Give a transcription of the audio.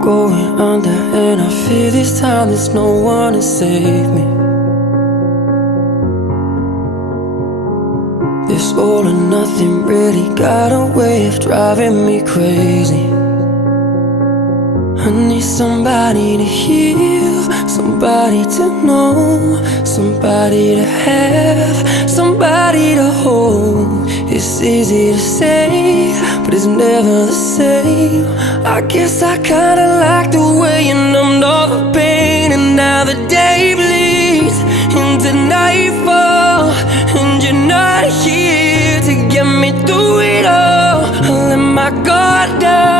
going under, and I fear this time there's no one to save me. This all or nothing really got a way of driving me crazy. I need somebody to heal, somebody to know, somebody to have, somebody to hold. It's easy to say, but it's never the same. I guess I kinda like the way you numbed all the pain, and now the day bleeds into nightfall, and you're not here to get me through it all. I let my guard down,